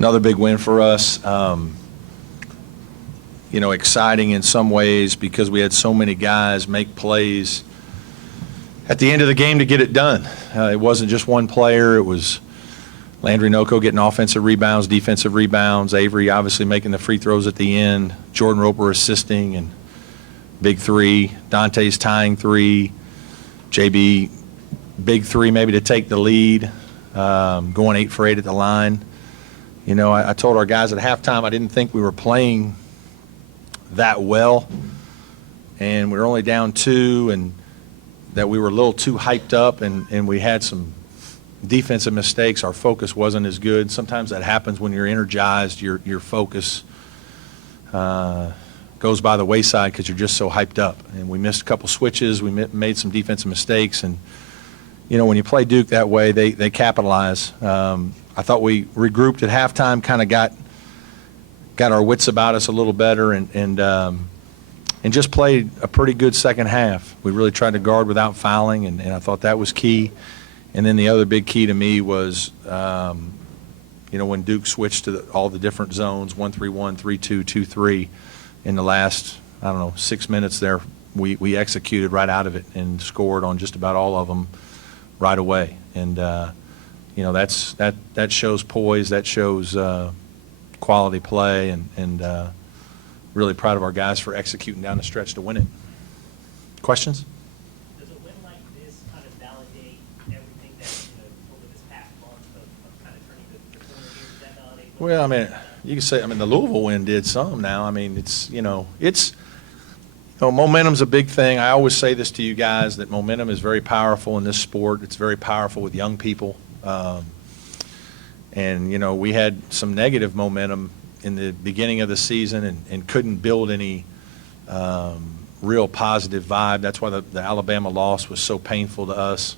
Another big win for us. Exciting in some ways because we had so many guys make plays at the end of the game to get it done. It wasn't just one player. It was Landry Noko getting offensive rebounds, defensive rebounds, Avery obviously making the free throws at the end, Jordan Roper assisting, and big three, Dante's tying three, JB big three maybe to take the lead, going 8 for 8 at the line. I told our guys at halftime I didn't think we were playing that well, and we were only down 2, and that we were a little too hyped up, and we had some defensive mistakes. Our focus wasn't as good. Sometimes that happens when you're energized. Your focus goes by the wayside because you're just so hyped up. And we missed a couple switches. We made some defensive mistakes. And, when you play Duke that way, they capitalize. I thought we regrouped at halftime, kind of got our wits about us a little better, and just played a pretty good second half. We really tried to guard without fouling, and I thought that was key. And then the other big key to me was, when Duke switched to all the different zones, 1-3-1, 3-2, 2-3, in the last, 6 minutes there, we executed right out of it and scored on just about all of them right away. And, that shows poise, that shows quality play, and really proud of our guys for executing down the stretch to win it. Questions? Does a win like this kind of validate everything that, over this past month of kind of turning the corner here? Does that validate? Well, you can say, the Louisville win did some now. It's momentum's a big thing. I always say this to you guys, that momentum is very powerful in this sport. It's very powerful with young people. And, we had some negative momentum in the beginning of the season and couldn't build any real positive vibe. That's why the Alabama loss was so painful to us.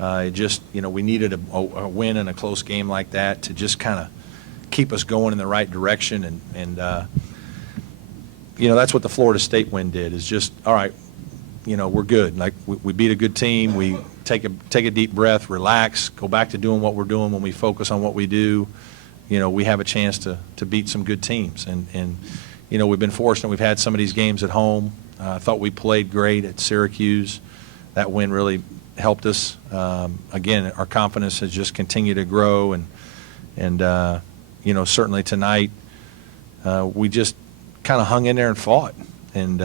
It just, we needed a win in a close game like that to just kind of keep us going in the right direction. And that's what the Florida State win did, is just, all right, we're good. Like, we beat a good team. We take a deep breath, relax, go back to doing what we're doing. When we focus on what we do, we have a chance to beat some good teams. And we've been fortunate. We've had some of these games at home. I thought we played great at Syracuse. That win really helped us. Again, our confidence has just continued to grow. And certainly tonight, we just kind of hung in there and fought. And,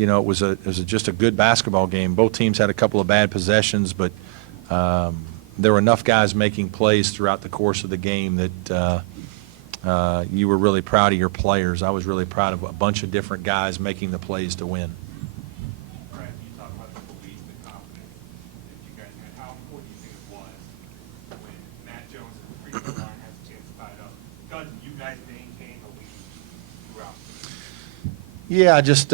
it was just a good basketball game. Both teams had a couple of bad possessions, but there were enough guys making plays throughout the course of the game that you were really proud of your players. I was really proud of a bunch of different guys making the plays to win. Brad, you talk about the belief, the confidence that you guys had. How important do you think it was when Matt Jones at the free throw line has a chance to tie it up? Because you guys maintain the lead throughout. Yeah, just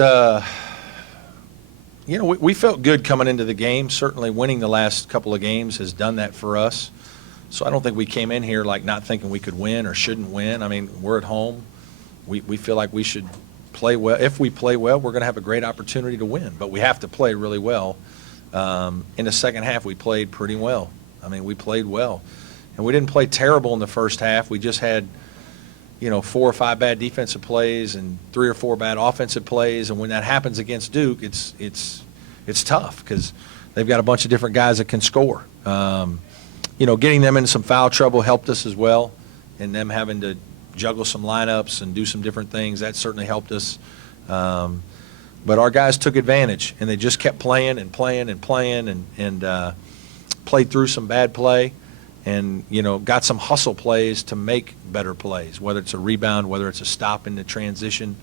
we felt good coming into the game. Certainly winning the last couple of games has done that for us. So I don't think we came in here like not thinking we could win or shouldn't win. We're at home. We feel like we should play well. If we play well, we're going to have a great opportunity to win. But we have to play really well. In the second half, we played pretty well. We played well. And we didn't play terrible in the first half. We just had, 4 or 5 bad defensive plays and 3 or 4 bad offensive plays. And when that happens against Duke, it's tough because they've got a bunch of different guys that can score. Getting them into some foul trouble helped us as well, and them having to juggle some lineups and do some different things, that certainly helped us. But our guys took advantage, and they just kept playing and playing and playing and played through some bad play and, got some hustle plays to make better plays, whether it's a rebound, whether it's a stop in the transition.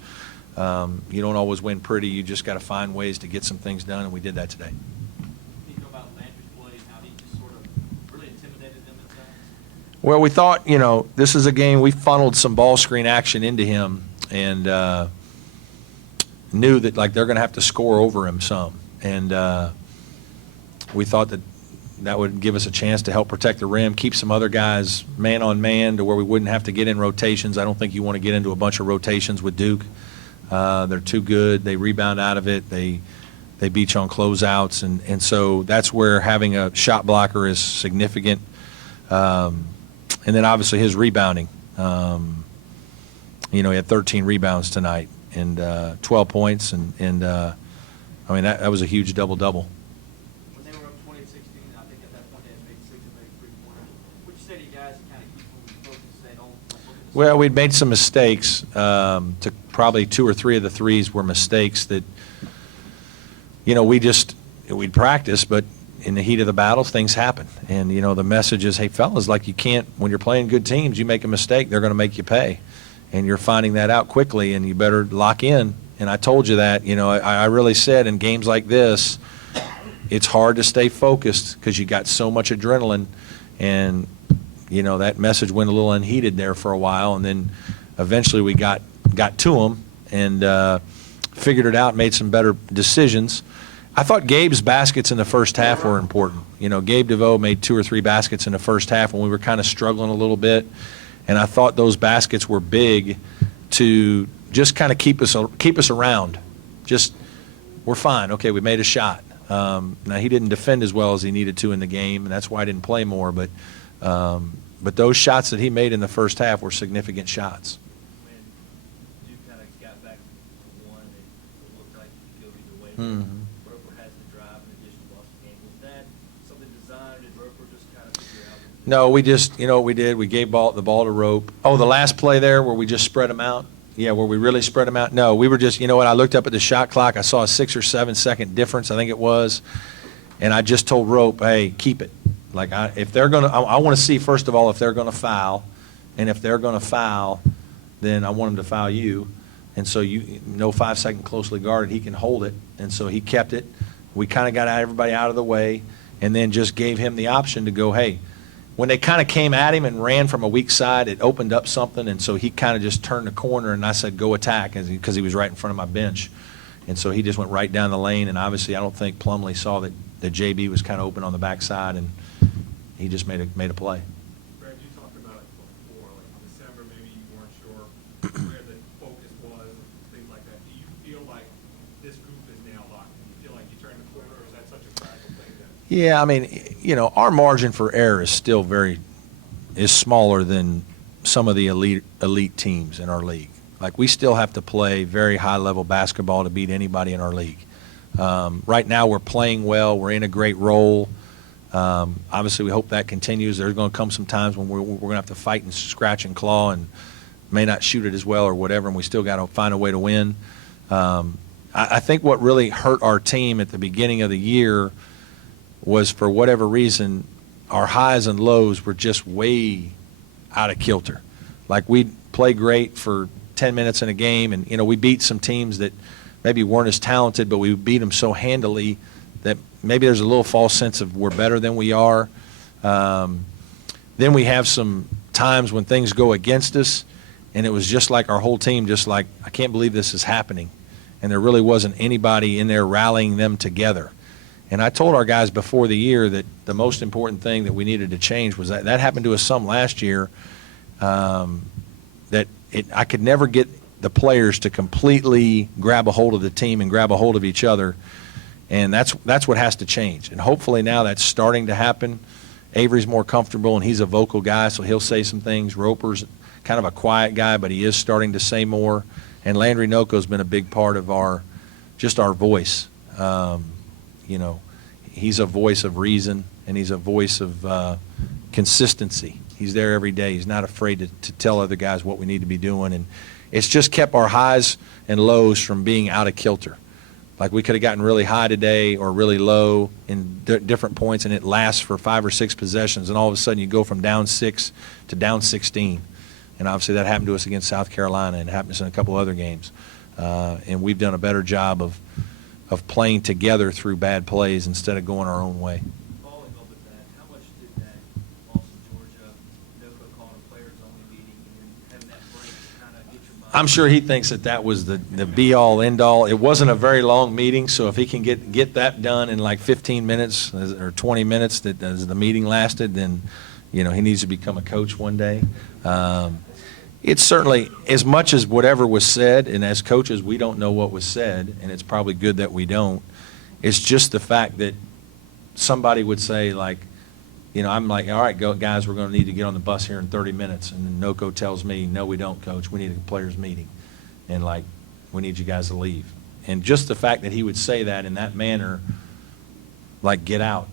You don't always win pretty. You just got to find ways to get some things done, and we did that today. Can you talk about Landry's play and how he just sort of really intimidated them at times? Well, we thought, this is a game, we funneled some ball screen action into him and knew that, they're going to have to score over him some. And we thought that would give us a chance to help protect the rim, keep some other guys man on man to where we wouldn't have to get in rotations. I don't think you want to get into a bunch of rotations with Duke. They're too good. They rebound out of it. They beat you on closeouts. And so that's where having a shot blocker is significant. And then obviously his rebounding. He had 13 rebounds tonight and 12 points. And I mean, that was a huge double-double. When they were up 20-16, I think at that point they had made 6 or maybe 3-pointers. What'd you say to you guys to kind of keep moving focused, say don't look at the Well, we'd made some mistakes. To probably 2 or 3 of the threes were mistakes that, we'd practice, but in the heat of the battles, things happen. And, the message is, hey, fellas, like you can't, when you're playing good teams, you make a mistake, they're going to make you pay. And you're finding that out quickly, and you better lock in. And I told you that, I really said in games like this, it's hard to stay focused because you got so much adrenaline. And, that message went a little unheeded there for a while. And then eventually we got to them and figured it out, made some better decisions. I thought Gabe's baskets in the first half were important. Gabe DeVoe made 2 or 3 baskets in the first half when we were kind of struggling a little bit. And I thought those baskets were big to just kind of keep us around. Just, we're fine. Okay, we made a shot. Now, he didn't defend as well as he needed to in the game, and that's why I didn't play more. But those shots that he made in the first half were significant shots. When you kind of got back to one, it looked like you could go either way. Mm-hmm. Roper has the drive in addition to lost the game. Was that something designed, or did Roper just kind of figure out? No, we just, what we did, we gave the ball to Rope. Oh, the last play there where we just spread them out? Yeah, where we really spread them out? No, we were just, I looked up at the shot clock. I saw a 6 or 7 second difference, I think it was. And I just told Rope, hey, keep it. Like, if they're going to, I want to see, first of all, if they're going to foul. And if they're going to foul, then I want them to foul you. And so no 5 second closely guarded, he can hold it. And so he kept it. We kind of got everybody out of the way and then just gave him the option to go, hey, when they kind of came at him and ran from a weak side, it opened up something, and so he kind of just turned the corner, and I said, go attack, because he was right in front of my bench. And so he just went right down the lane, and obviously I don't think Plumlee saw that JB was kind of open on the backside, and he just made a play. Brad, you talked about it before, like in December, maybe you weren't sure where the focus was, things like that. Do you feel like this group is now locked? Do you feel like you turned the corner, or is that such a fragile thing that? Yeah, I mean, our margin for error is still is smaller than some of the elite teams in our league. Like, we still have to play very high-level basketball to beat anybody in our league. Right now we're playing well. We're in a great role. Obviously, we hope that continues. There's going to come some times when we're going to have to fight and scratch and claw and may not shoot it as well or whatever, and we still got to find a way to win. I think what really hurt our team at the beginning of the year was, for whatever reason, our highs and lows were just way out of kilter. Like, we'd play great for 10 minutes in a game, and, we beat some teams that maybe weren't as talented, but we beat them so handily that maybe there's a little false sense of we're better than we are. Then we have some times when things go against us, and it was just like our whole team, just like, I can't believe this is happening. And there really wasn't anybody in there rallying them together. And I told our guys before the year that the most important thing that we needed to change was that happened to us some last year, that I could never get the players to completely grab a hold of the team and grab a hold of each other. And that's what has to change. And hopefully now that's starting to happen. Avery's more comfortable, and he's a vocal guy, so he'll say some things. Roper's kind of a quiet guy, but he is starting to say more. And Landry Noko's been a big part of our voice. He's a voice of reason, and he's a voice of consistency. He's there every day. He's not afraid to tell other guys what we need to be doing. And it's just kept our highs and lows from being out of kilter. Like, we could have gotten really high today or really low in different points, and it lasts for 5 or 6 possessions, and all of a sudden you go from down 6 to down 16. And obviously that happened to us against South Carolina, and it happens in a couple other games. And we've done a better job of playing together through bad plays instead of going our own way. Following up with that, how much did that loss in Georgia, Noko calling a players-only meeting, and then having that break kind of get your mind? I'm sure he thinks that was the be-all, end-all. It wasn't a very long meeting, so if he can get that done in like 15 minutes or 20 minutes as the meeting lasted, then, he needs to become a coach one day. It's certainly, as much as whatever was said, and as coaches, we don't know what was said, and it's probably good that we don't. It's just the fact that somebody would say, like, You know, I'm like, all right, go, guys, we're going to need to get on the bus here in 30 minutes. And then Noko tells me, no, we don't, Coach. We need a players' meeting. And, like, we need you guys to leave. And just the fact that he would say that in that manner, like, get out.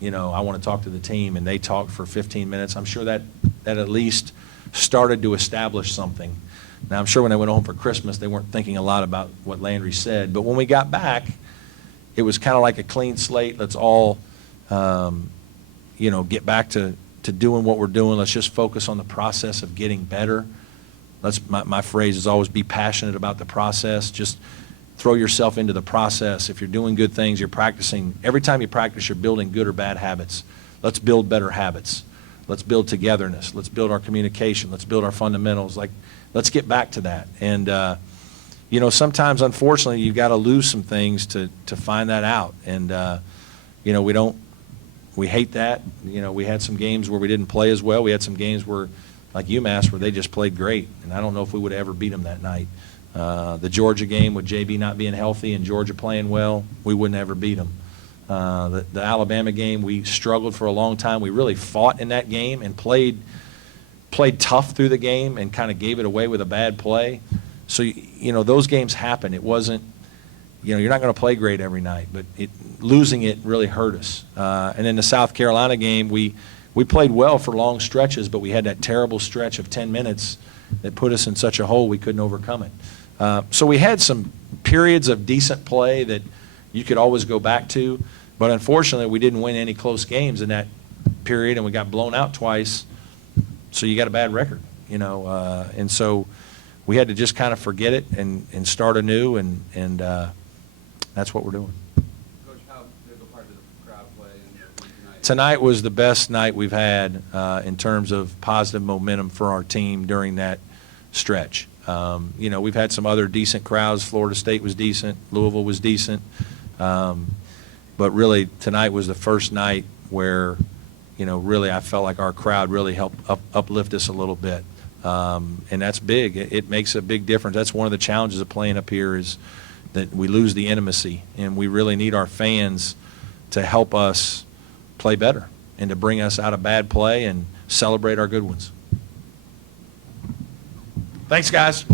You know, I want to talk to the team. And they talked for 15 minutes. I'm sure that at least started to establish something. Now, I'm sure when they went home for Christmas, they weren't thinking a lot about what Landry said. But when we got back, it was kind of like a clean slate. Let's all, you know, get back to doing what we're doing. Let's just focus on the process of getting better. My phrase is always be passionate about the process. Just throw yourself into the process. If you're doing good things, you're practicing. Every time you practice, you're building good or bad habits. Let's build better habits. Let's build togetherness. Let's build our communication. Let's build our fundamentals. Like, let's get back to that. And, you know, sometimes, unfortunately, you've got to lose some things to find that out. And, you know, we hate that. You know, we had some games where we didn't play as well. We had some games where, like UMass, where they just played great. And I don't know if we would have ever beat them that night. The Georgia game with JB not being healthy and Georgia playing well, we wouldn't ever beat them. The Alabama game, we struggled for a long time. We really fought in that game and played tough through the game and kind of gave it away with a bad play. So, you know, those games happen. It wasn't, you know, you're not going to play great every night, but losing it really hurt us. And then the South Carolina game, we played well for long stretches, but we had that terrible stretch of 10 minutes that put us in such a hole we couldn't overcome it. So we had some periods of decent play that you could always go back to, but unfortunately we didn't win any close games in that period, and we got blown out twice, so you got a bad record, you know. And so we had to just kind of forget it and start anew, and that's what we're doing. Coach, how big a part did the crowd play in your win tonight? Tonight was the best night we've had in terms of positive momentum for our team during that stretch. You know, we've had some other decent crowds. Florida State was decent. Louisville was decent. But really, tonight was the first night where, you know, really I felt like our crowd really helped uplift us a little bit. And that's big. It makes a big difference. That's one of the challenges of playing up here is that we lose the intimacy, and we really need our fans to help us play better and to bring us out of bad play and celebrate our good ones. Thanks, guys.